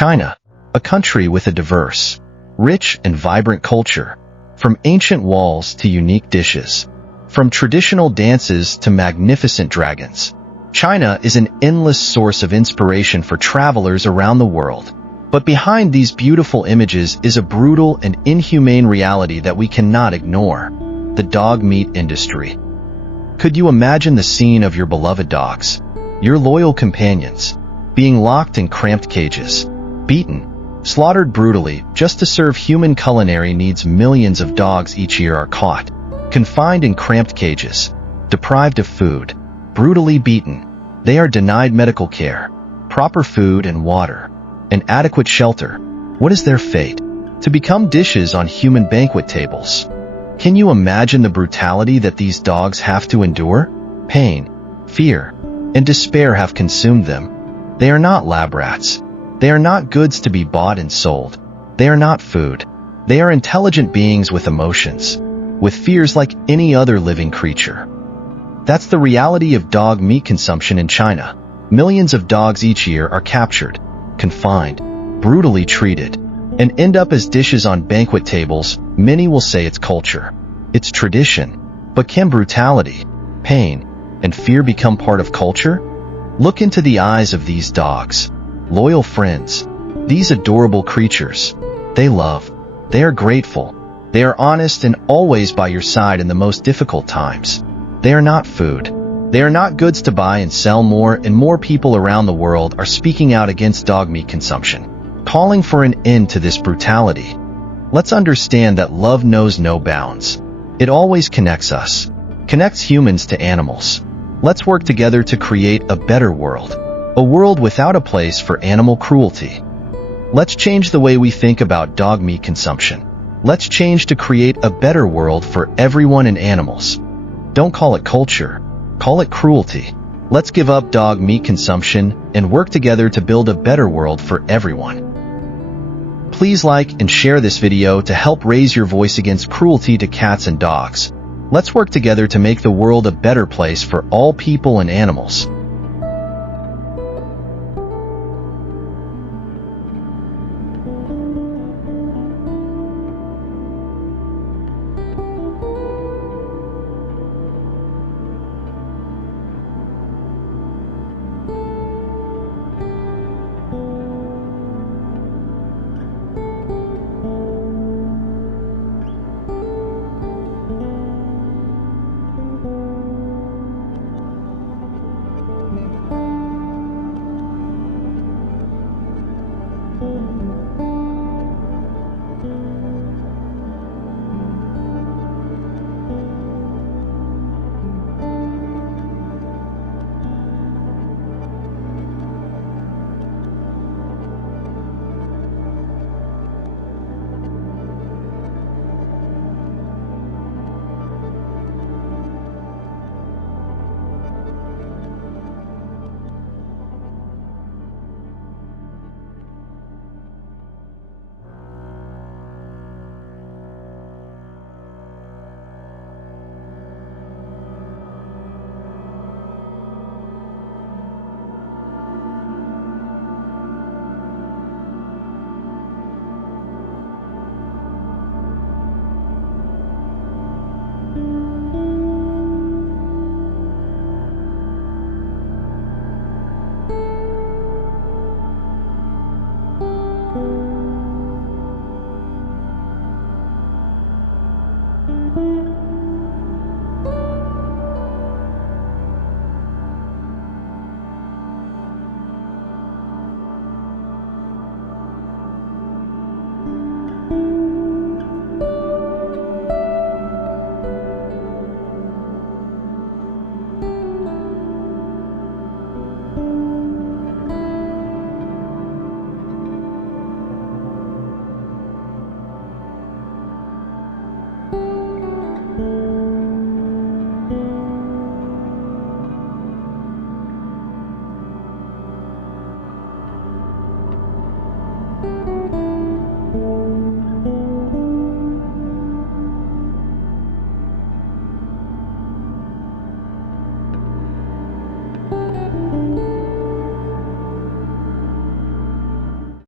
China, a country with a diverse, rich and vibrant culture, from ancient walls to unique dishes, from traditional dances to magnificent dragons. China is an endless source of inspiration for travelers around the world. But behind these beautiful images is a brutal and inhumane reality that we cannot ignore: the dog meat industry. Could you imagine the scene of your beloved dogs, your loyal companions, being locked in cramped cages, beaten, slaughtered brutally just to serve human culinary needs? Millions of dogs each year are caught, confined in cramped cages, deprived of food, brutally beaten. They are denied medical care, proper food and water, and adequate shelter. What is their fate? To become dishes on human banquet tables. Can you imagine the brutality that these dogs have to endure? Pain, fear, and despair have consumed them. They are not lab rats. They are not goods to be bought and sold. They are not food. They are intelligent beings with emotions, with fears like any other living creature. That's the reality of dog meat consumption in China. Millions of dogs each year are captured, confined, brutally treated, and end up as dishes on banquet tables. Many will say it's culture, it's tradition. But can brutality, pain, and fear become part of culture? Look into the eyes of these dogs, loyal friends, these adorable creatures. They love, they are grateful, they are honest and always by your side in the most difficult times. They are not food. They are not goods to buy and sell. More and more people around the world are speaking out against dog meat consumption, calling for an end to this brutality. Let's understand that love knows no bounds. It always connects us, connects humans to animals. Let's work together to create a better world, a world without a place for animal cruelty. Let's change the way we think about dog meat consumption. Let's change to create a better world for everyone and animals. Don't call it culture, call it cruelty. Let's give up dog meat consumption and work together to build a better world for everyone. Please like and share this video to help raise your voice against cruelty to cats and dogs. Let's work together to make the world a better place for all people and animals.